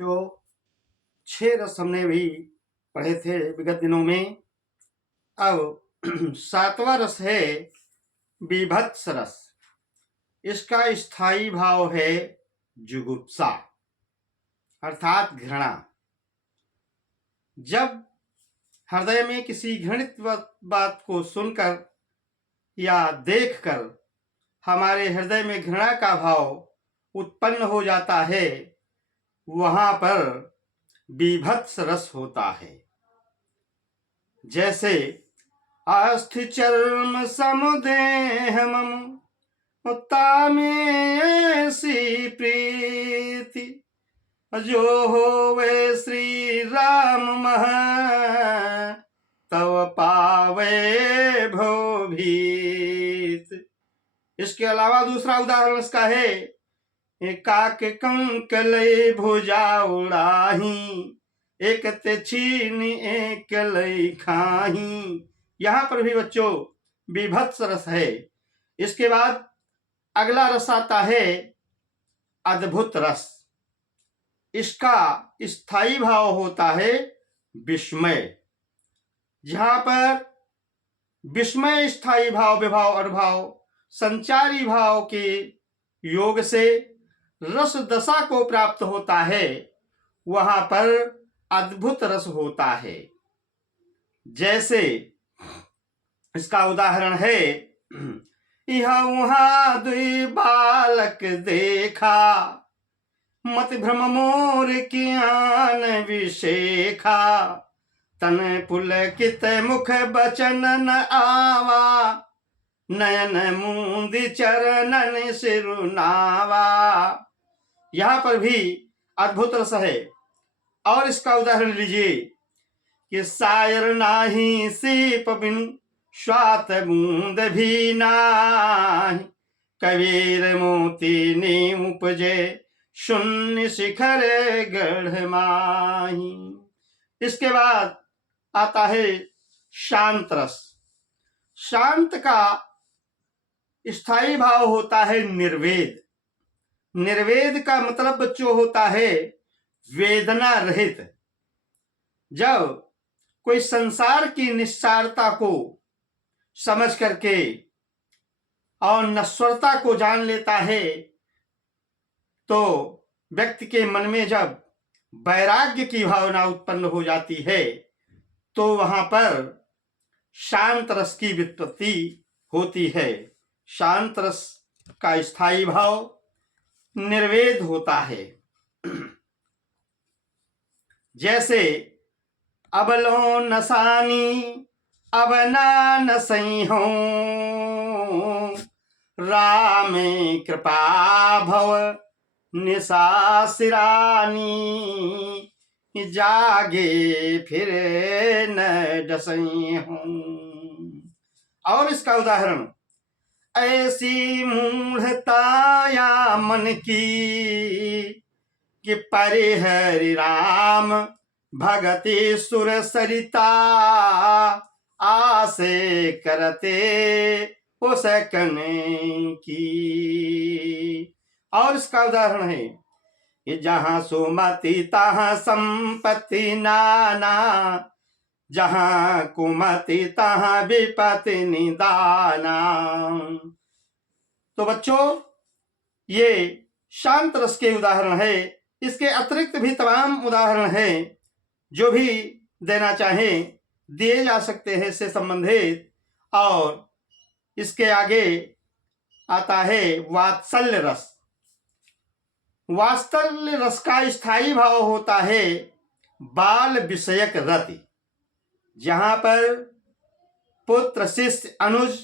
जो 6 रस हमने भी पढ़े थे विगत दिनों में। अब 7वां रस है बीभत्स रस। इसका स्थायी भाव है जुगुप्सा अर्थात घृणा। जब हृदय में किसी घृणित बात को सुनकर या देखकर हमारे हृदय में घृणा का भाव उत्पन्न हो जाता है, वहां पर बीभत्स रस होता है। जैसे अस्थि चर्म समुदेह मम तामेसी प्रीति जो होवे श्री राम मह तव पावे भो भीत। इसके अलावा दूसरा उदाहरण इसका है काक कंकलय भुजा उड़ाही एक ते छीन एक लय खाही। यहाँ पर भी बच्चों बीभत्स रस है। इसके बाद अगला रस आता है अद्भुत रस। इसका स्थायी भाव होता है विस्मय। जहां पर विस्मय स्थायी भाव विभाव अनुभाव संचारी भाव के योग से रस दशा को प्राप्त होता है, वहां पर अद्भुत रस होता है। जैसे इसका उदाहरण है यह वहां दुई बालक देखा मत भ्रम मोर ज्ञान विशेखा तन पुलकित मुख बचन न आवा नयन मूंद चरणन सिरुनावा। यहाँ पर भी अद्भुत रस है। और इसका उदाहरण लीजिए कि सायर नाही सीप बिनु स्वात बूंद भी नाही कबीर मोती ने उपजे शून्य शिखर गढ़ माही। इसके बाद आता है शांत रस। शांत का स्थायी भाव होता है निर्वेद। निर्वेद का मतलब बच्चों होता है वेदना रहित। जब कोई संसार की निस्सारता को समझ करके और नश्वरता को जान लेता है, तो व्यक्ति के मन में जब वैराग्य की भावना उत्पन्न हो जाती है, तो वहां पर शांत रस की व्युत्पत्ति होती है। शांत रस का स्थायी भाव निर्वेद होता है। जैसे अबलो नसानी अब ना नसई हो राम कृपा भव निशा सिरानी जागे फिर न डसई हूँ। और इसका उदाहरण ऐसी मूढ़ता या मन की कि परिहरि राम भगति सुर सरिता आसे करते उस कने की। और इसका उदाहरण है कि जहां सुमति तहां संपत्ति नाना जहां कुमति तहां विपत्ति निदाना। तो बच्चों ये शांत रस के उदाहरण है। इसके अतिरिक्त भी तमाम उदाहरण हैं जो भी देना चाहें दिए जा सकते हैं इससे संबंधित। और इसके आगे आता है वात्सल्य रस। वात्सल्य रस का स्थायी भाव होता है बाल विषयक रति। जहां पर पुत्र शिष्य अनुज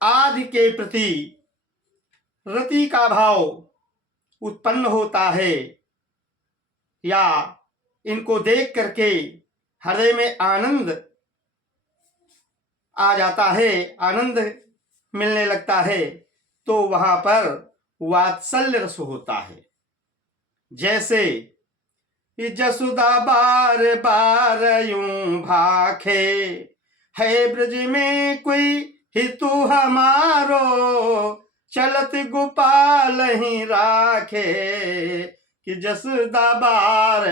आदि के प्रति रति का भाव उत्पन्न होता है, या इनको देख करके हृदय में आनंद आ जाता है, आनंद मिलने लगता है, तो वहां पर वात्सल्य रस होता है। जैसे जसुदा बार बार यूं भाखे है ब्रज में कोई हितु हमारो चलत गोपाल ही राखे कि जसोदा बार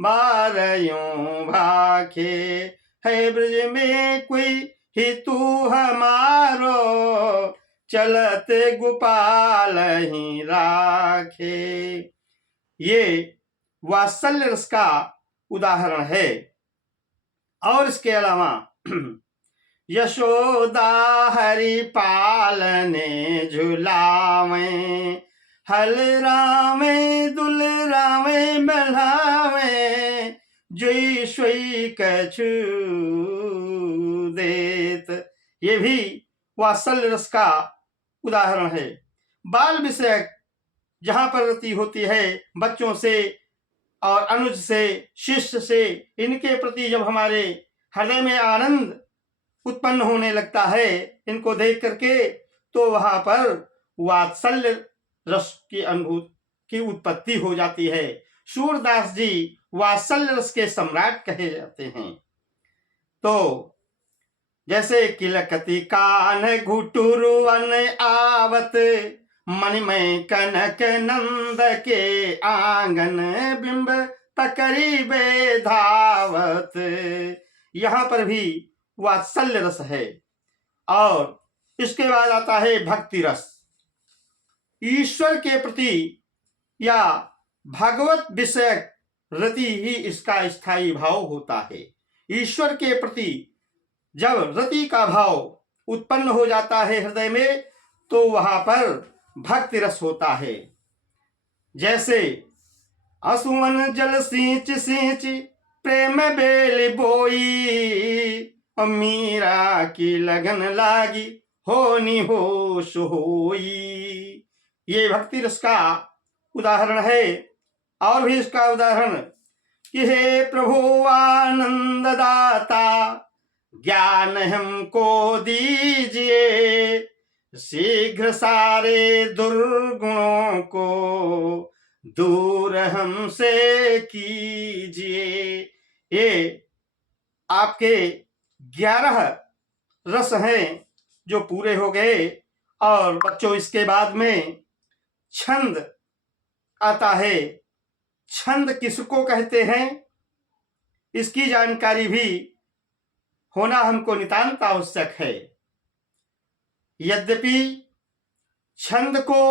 बार यूं भाखे, है ब्रज में कोई ही तू हमारो, चलते गोपाल ही राखे। ये वात्सल्य रस का उदाहरण है। और इसके अलावा यशोदा हरि पालने झुलावे, हल रामे दुल रामे बढ़ावे, जोई सोई कछु देत। ये भी वात्सल्य रस का उदाहरण है। बाल विषयक जहां पर रति होती है बच्चों से और अनुज से, शिष्य से, इनके प्रति जब हमारे हृदय में आनंद उत्पन्न होने लगता है इनको देख करके, तो वहां पर वात्सल्य रस की अनुभूति की उत्पत्ति हो जाती है। सूरदास जी वात्सल्य रस के सम्राट कहे जाते हैं। तो जैसे किलकती कान घुटुरवन आवत, मणिमय कनक नंद के आंगन, बिंब पकड़ी बे धावत। यहाँ पर भी वात्सल्य रस है। और इसके बाद आता है भक्ति रस। ईश्वर के प्रति या भगवत विषयक रति ही इसका स्थायी भाव होता है। ईश्वर के प्रति जब रति का भाव उत्पन्न हो जाता है हृदय में, तो वहां पर भक्ति रस होता है। जैसे असुवन जल सींच सींच प्रेम बेल बोई, मीरा की लगन लागी होनी होश होई। ये भक्ति रस का उदाहरण है। और भी इसका उदाहरण कि हे प्रभु आनंद दाता, ज्ञान हमको दीजिए, शीघ्र सारे दुर्गुणों को दूर हमसे कीजिए। ये आपके 11 रस हैं जो पूरे हो गए। और बच्चों इसके बाद में छंद आता है। छंद किसको कहते हैं इसकी जानकारी भी होना हमको नितांत आवश्यक है। यद्यपि छंद को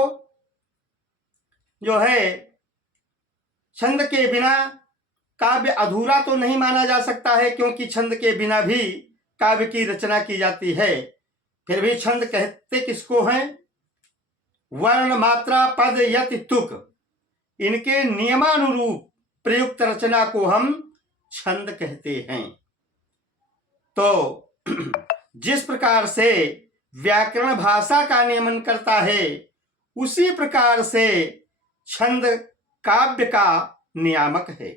जो है, छंद के बिना काव्य अधूरा तो नहीं माना जा सकता है, क्योंकि छंद के बिना भी काव्य की रचना की जाती है। फिर भी छंद कहते किसको हैं? वर्ण, मात्रा, पद, यति, तुक, इनके नियमानुरूप प्रयुक्त रचना को हम छंद कहते हैं। तो जिस प्रकार से व्याकरण भाषा का नियमन करता है, उसी प्रकार से छंद काव्य का नियामक है।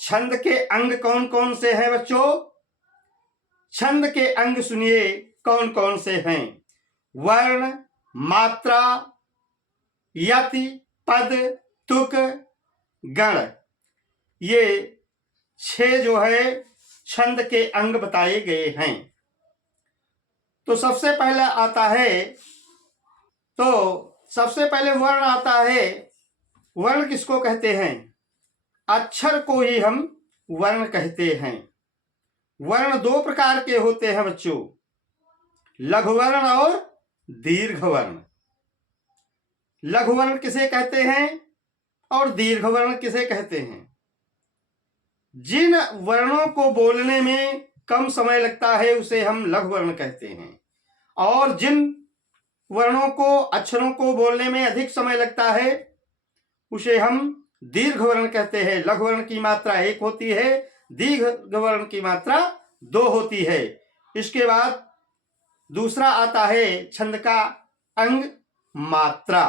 छंद के अंग कौन कौन से हैं बच्चों? छंद के अंग सुनिए कौन कौन से हैं। वर्ण, मात्रा, यति, पद, तुक, गण, ये 6 जो है छंद के अंग बताए गए हैं। तो सबसे पहले आता है, सबसे पहले वर्ण आता है। वर्ण किसको कहते हैं? अक्षर को ही हम वर्ण कहते हैं। वर्ण 2 प्रकार के होते हैं बच्चों, लघु वर्ण और दीर्घ वर्ण। लघु वर्ण किसे कहते हैं और दीर्घ वर्ण किसे कहते हैं? जिन वर्णों को बोलने में कम समय लगता है उसे हम लघु वर्ण कहते हैं, और जिन वर्णों को, अक्षरों को बोलने में अधिक समय लगता है उसे हम दीर्घ वर्ण कहते हैं। लघु वर्ण की मात्रा 1 होती है, दीर्घ वर्ण की मात्रा 2 होती है। इसके बाद दूसरा आता है छंद का अंग मात्रा।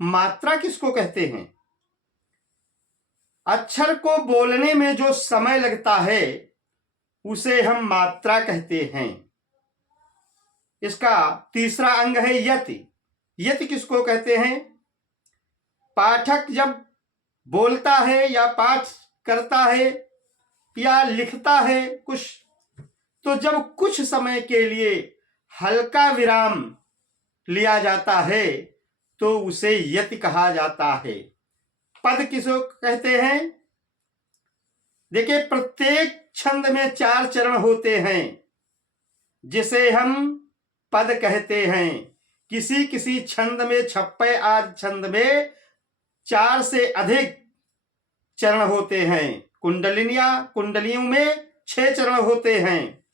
मात्रा किसको कहते हैं? अक्षर को बोलने में जो समय लगता है उसे हम मात्रा कहते हैं। इसका तीसरा अंग है यति। यति किसको कहते हैं? पाठक जब बोलता है या पाठ करता है या लिखता है कुछ, तो जब कुछ समय के लिए हल्का विराम लिया जाता है तो उसे यति कहा जाता है। पद किसको कहते हैं? देखिए, प्रत्येक छंद में 4 चरण होते हैं जिसे हम पद कहते हैं। किसी किसी छंद में, छप्पे आदि छंद में 4 से अधिक चरण होते हैं। कुंडलियों में 6 चरण होते हैं।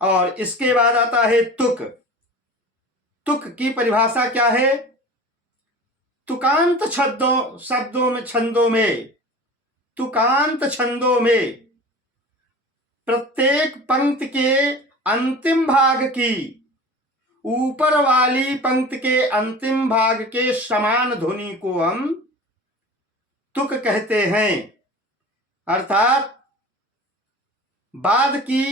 और इसके बाद आता है तुक। तुक की परिभाषा क्या है? तुकांत छंदों में प्रत्येक पंक्ति के अंतिम भाग की, ऊपर वाली पंक्ति के अंतिम भाग के समान ध्वनि को हम तुक कहते हैं। अर्थात बाद की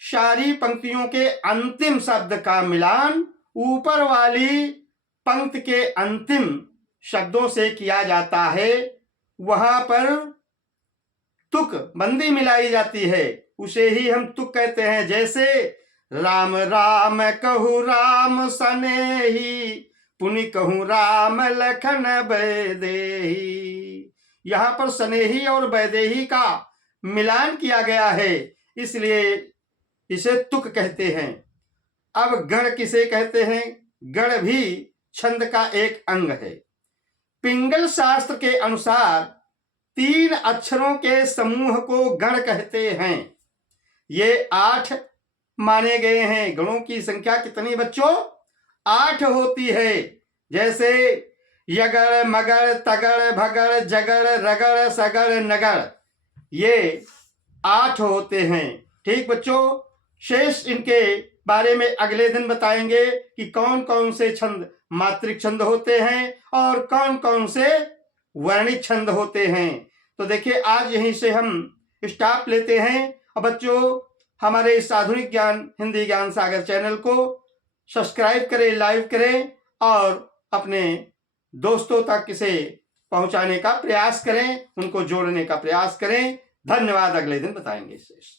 सारी पंक्तियों के अंतिम शब्द का मिलान ऊपर वाली पंक्ति के अंतिम शब्दों से किया जाता है। वहां पर तुक बंदी मिलाई जाती है, उसे ही हम तुक कहते हैं। जैसे राम राम कहूँ राम सनेही, पुनि कहूँ राम लखन बैदेही। यहाँ पर सनेही और बैदेही का मिलान किया गया है, इसलिए इसे तुक कहते हैं। अब गण किसे कहते हैं? गण भी छंद का एक अंग है। पिंगल शास्त्र के अनुसार 3 अक्षरों के समूह को गण कहते हैं। ये 8 माने गए हैं। गणों की संख्या कितनी बच्चों? 8 होती है। जैसे यगड़, मगड़, तगड़, भगड़, जगड़, रगड़, सगड़, नगड़, ये 8 होते हैं। ठीक बच्चों, शेष इनके बारे में अगले दिन बताएंगे कि कौन कौन से छंद मात्रिक छंद होते हैं और कौन कौन से वर्णिक छंद होते हैं। तो देखिए, आज यहीं से हम स्टॉप लेते हैं। और बच्चों, हमारे इस आधुनिक ज्ञान हिंदी ज्ञान सागर चैनल को सब्सक्राइब करें, लाइव करें और अपने दोस्तों तक इसे पहुंचाने का प्रयास करें, उनको जोड़ने का प्रयास करें। धन्यवाद। अगले दिन बताएंगे शेष।